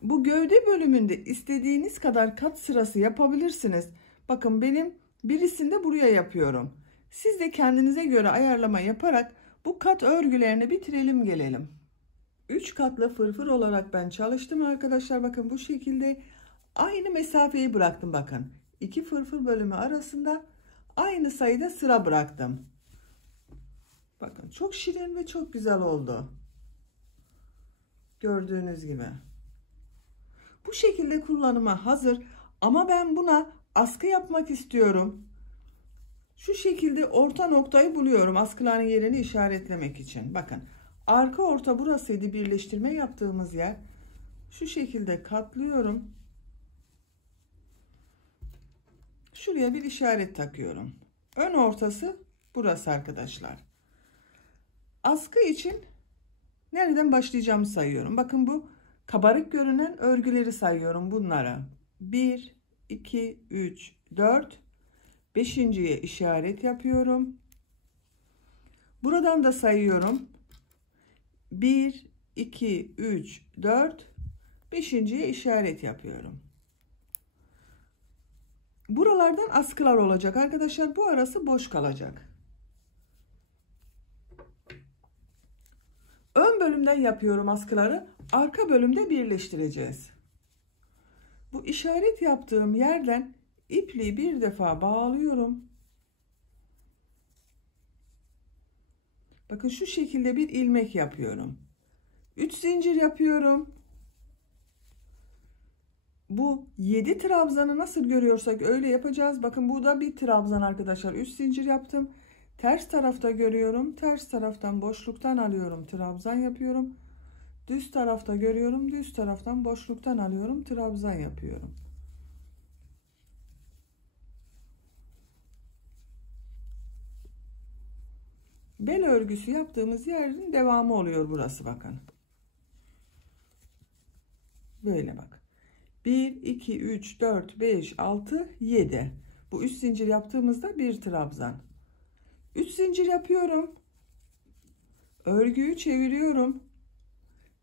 Bu gövde bölümünde istediğiniz kadar kat sırası yapabilirsiniz. Bakın benim birisini de buraya yapıyorum. Siz de kendinize göre ayarlama yaparak bu kat örgülerini bitirelim gelelim. 3 katlı fırfır olarak ben çalıştım arkadaşlar. Bakın bu şekilde aynı mesafeyi bıraktım bakın. 2 fırfır bölümü arasında aynı sayıda sıra bıraktım. Bakın çok şirin ve çok güzel oldu. Gördüğünüz gibi. Bu şekilde kullanıma hazır ama ben buna askı yapmak istiyorum. Şu şekilde orta noktayı buluyorum askıların yerini işaretlemek için. Bakın arka orta burasıydı, birleştirme yaptığımız yer. Şu şekilde katlıyorum. Şuraya bir işaret takıyorum. Ön ortası burası arkadaşlar. Askı için nereden başlayacağımı sayıyorum. Bakın bu kabarık görünen örgüleri sayıyorum bunlara. 1, 2, 3, 4, 5.'ye işaret yapıyorum. Buradan da sayıyorum. 1, 2, 3, 4, 5.'ye işaret yapıyorum. Buralardan askılar olacak arkadaşlar. Bu arası boş kalacak. Ön bölümden yapıyorum askıları. Arka bölümde birleştireceğiz. Bu işaret yaptığım yerden ipliği bir defa bağlıyorum. Bakın şu şekilde bir ilmek yapıyorum. 3 zincir yapıyorum. Bu 7 trabzanı nasıl görüyorsak öyle yapacağız. Bakın bu da bir trabzan arkadaşlar. 3 zincir yaptım. Ters tarafta görüyorum. Ters taraftan boşluktan alıyorum. Trabzan yapıyorum. Düz tarafta görüyorum. Düz taraftan boşluktan alıyorum. Trabzan yapıyorum. Bel örgüsü yaptığımız yerin devamı oluyor burası bakın. Böyle bak. 1, 2, 3, 4, 5, 6, 7. Bu 3 zincir yaptığımızda bir trabzan. 3 zincir yapıyorum. Örgüyü çeviriyorum.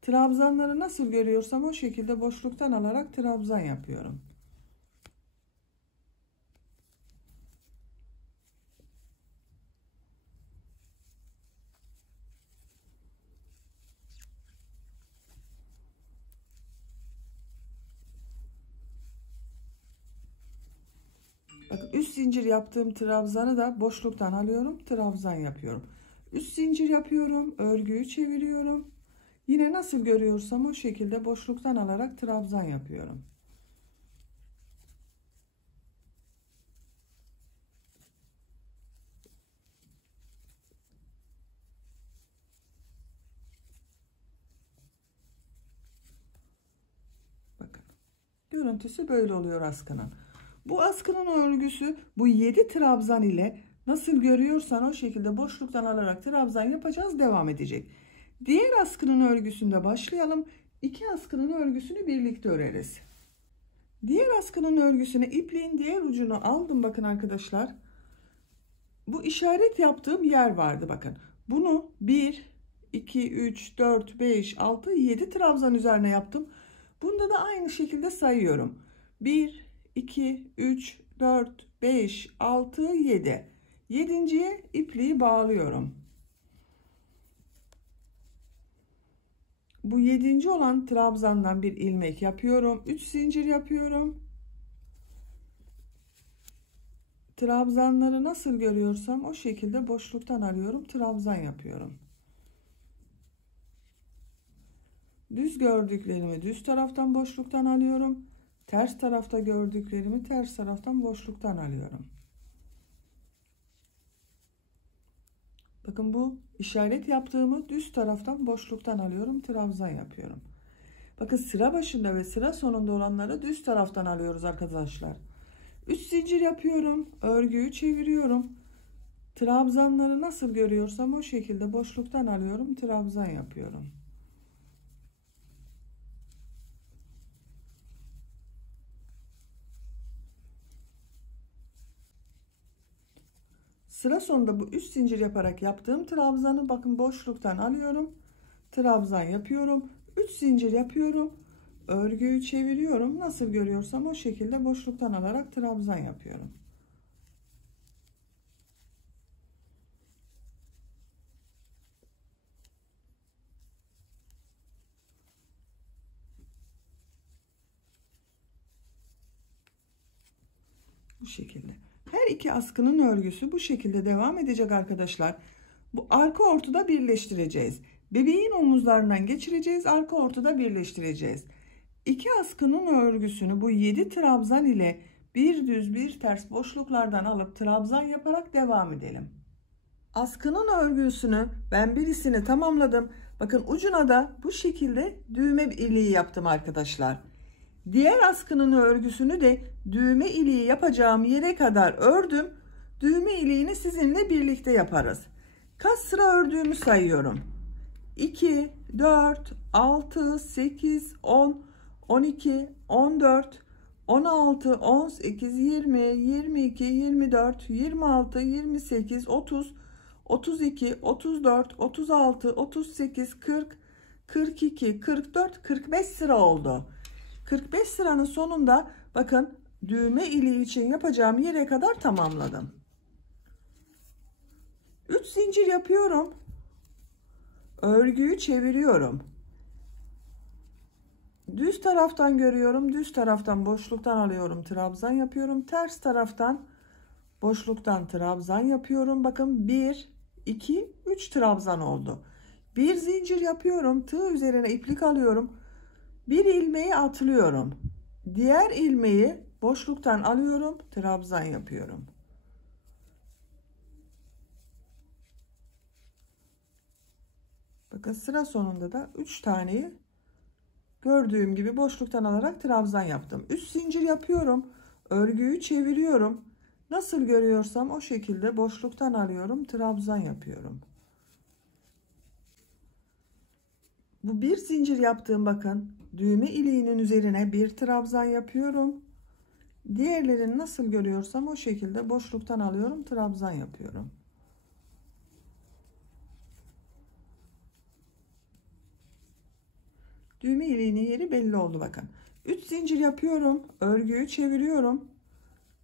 Trabzanları nasıl görüyorsam o şekilde boşluktan alarak trabzan yapıyorum. Bakın 3 zincir yaptığım trabzanı da boşluktan alıyorum, trabzan yapıyorum. 3 zincir yapıyorum, örgüyü çeviriyorum. Yine nasıl görüyorsam o şekilde boşluktan alarak trabzan yapıyorum. Bakın. Görüntüsü böyle oluyor askının. Bu askının örgüsü bu 7 trabzan ile nasıl görüyorsan o şekilde boşluktan alarak trabzan yapacağız, devam edecek. Diğer askının örgüsünde başlayalım. 2 askının örgüsünü birlikte öreriz. Diğer askının örgüsüne ipliğin diğer ucunu aldım bakın arkadaşlar. Bu işaret yaptığım yer vardı bakın. Bunu 1, 2, 3, 4, 5, 6, 7 trabzan üzerine yaptım. Bunda da aynı şekilde sayıyorum. 1, 2, 3, 4, 5, 6, 7. 7.'ye ipliği bağlıyorum. Bu 7. olan trabzandan bir ilmek yapıyorum. 3 zincir yapıyorum. Trabzanları nasıl görüyorsam o şekilde boşluktan alıyorum. Trabzan yapıyorum. Düz gördüklerimi düz taraftan boşluktan alıyorum. Ters tarafta gördüklerimi ters taraftan boşluktan alıyorum. Bakın bu işaret yaptığımı düz taraftan boşluktan alıyorum. Trabzan yapıyorum. Bakın sıra başında ve sıra sonunda olanları düz taraftan alıyoruz arkadaşlar. 3 zincir yapıyorum. Örgüyü çeviriyorum. Trabzanları nasıl görüyorsam o şekilde boşluktan alıyorum. Trabzan yapıyorum. Sıra sonunda bu 3 zincir yaparak yaptığım trabzanı bakın boşluktan alıyorum. Trabzan yapıyorum. 3 zincir yapıyorum. Örgüyü çeviriyorum. Nasıl görüyorsam o şekilde boşluktan alarak trabzan yapıyorum. Bu şekilde. Her iki askının örgüsü bu şekilde devam edecek arkadaşlar. Bu arka ortada birleştireceğiz. Bebeğin omuzlarından geçireceğiz. Arka ortada birleştireceğiz. İki askının örgüsünü bu 7 trabzan ile bir düz bir ters boşluklardan alıp trabzan yaparak devam edelim. Askının örgüsünü ben birisini tamamladım. Bakın ucuna da bu şekilde düğme iliği yaptım arkadaşlar. Diğer askının örgüsünü de düğme iliği yapacağım yere kadar ördüm. Düğme iliğini sizinle birlikte yaparız. Kaç sıra ördüğümü sayıyorum. 2, 4, 6, 8, 10, 12, 14, 16, 18, 20, 22, 24, 26, 28, 30, 32, 34, 36, 38, 40, 42, 44, 45 sıra oldu. 45 sıranın sonunda bakın düğme iliği için yapacağım yere kadar tamamladım. 3 zincir yapıyorum. Örgüyü çeviriyorum. Düz taraftan görüyorum. Düz taraftan boşluktan alıyorum. Trabzan yapıyorum. Ters taraftan boşluktan trabzan yapıyorum. Bakın 1, 2, 3 trabzan oldu. Bir zincir yapıyorum. Tığ üzerine iplik alıyorum. Bir ilmeği atlıyorum. Diğer ilmeği boşluktan alıyorum. Trabzan yapıyorum. Bakın sıra sonunda da 3 taneyi gördüğüm gibi boşluktan alarak trabzan yaptım. 3 zincir yapıyorum. Örgüyü çeviriyorum. Nasıl görüyorsam o şekilde boşluktan alıyorum. Trabzan yapıyorum. Bu bir zincir yaptığım bakın düğme iliğinin üzerine bir trabzan yapıyorum. Diğerlerini nasıl görüyorsam o şekilde boşluktan alıyorum. Trabzan yapıyorum. Düğme iliğinin yeri belli oldu bakın. 3 zincir yapıyorum. Örgüyü çeviriyorum.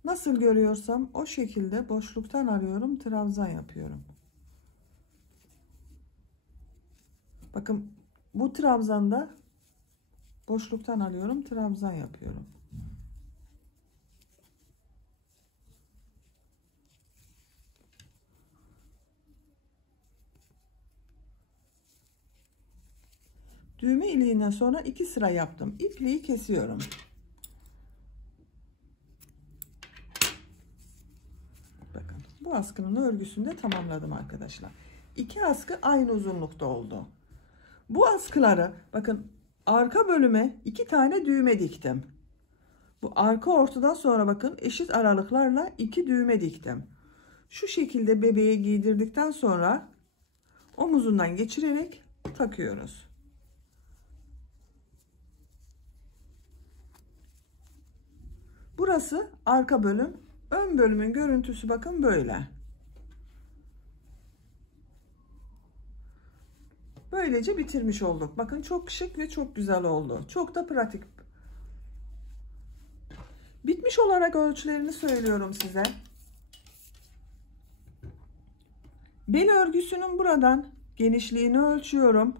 Nasıl görüyorsam o şekilde boşluktan alıyorum. Trabzan yapıyorum. Bakın bu trabzanda boşluktan alıyorum. Trabzan yapıyorum. Düğme iliğinden sonra 2 sıra yaptım. İpliği kesiyorum. Bakın bu askının örgüsünü de tamamladım arkadaşlar. 2 askı aynı uzunlukta oldu. Bu askıları bakın arka bölüme 2 tane düğme diktim. Bu arka ortadan sonra bakın eşit aralıklarla 2 düğme diktim. Şu şekilde bebeğe giydirdikten sonra omuzundan geçirerek takıyoruz. Burası arka bölüm. Ön bölümün görüntüsü bakın böyle. Böylece bitirmiş olduk. Bakın çok şık ve çok güzel oldu. Çok da pratik. Bitmiş olarak ölçülerini söylüyorum size. Bel örgüsünün buradan genişliğini ölçüyorum.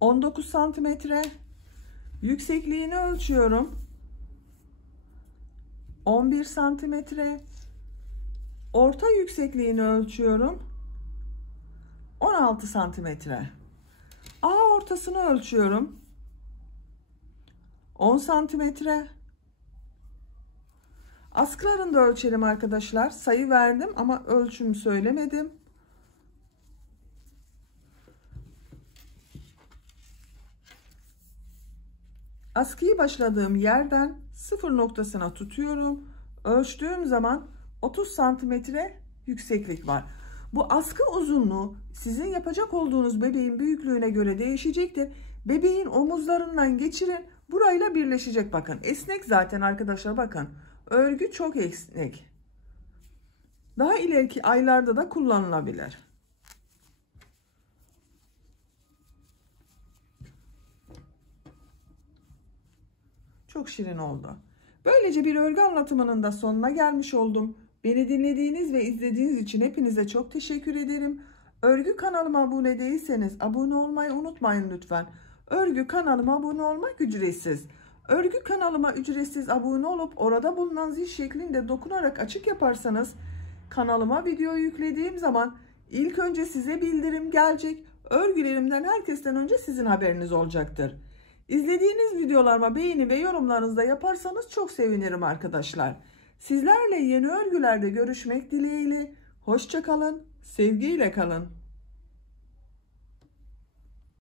19 santimetre. Yüksekliğini ölçüyorum. 11 santimetre. Orta yüksekliğini ölçüyorum. 16 santimetre. A ortasını ölçüyorum. 10 santimetre. Askılarını da ölçelim arkadaşlar. Sayı verdim ama ölçümü söylemedim. Askıyı başladığım yerden sıfır noktasına tutuyorum. Ölçtüğüm zaman 30 santimetre yükseklik var. Bu askı uzunluğu sizin yapacak olduğunuz bebeğin büyüklüğüne göre değişecektir. Bebeğin omuzlarından geçirin. Burayla birleşecek bakın. Esnek zaten arkadaşlar bakın. Örgü çok esnek. Daha ileriki aylarda da kullanılabilir. Çok şirin oldu. Böylece bir örgü anlatımının da sonuna gelmiş oldum. Beni dinlediğiniz ve izlediğiniz için hepinize çok teşekkür ederim. Örgü kanalıma abone değilseniz abone olmayı unutmayın lütfen. Örgü kanalıma abone olmak ücretsiz. Örgü kanalıma ücretsiz abone olup orada bulunan zil şeklinde dokunarak açık yaparsanız kanalıma video yüklediğim zaman ilk önce size bildirim gelecek. Örgülerimden herkesten önce sizin haberiniz olacaktır. İzlediğiniz videolarıma beğeni ve yorumlarınızı da yaparsanız çok sevinirim arkadaşlar. Sizlerle yeni örgülerde görüşmek dileğiyle. Hoşça kalın, sevgiyle kalın.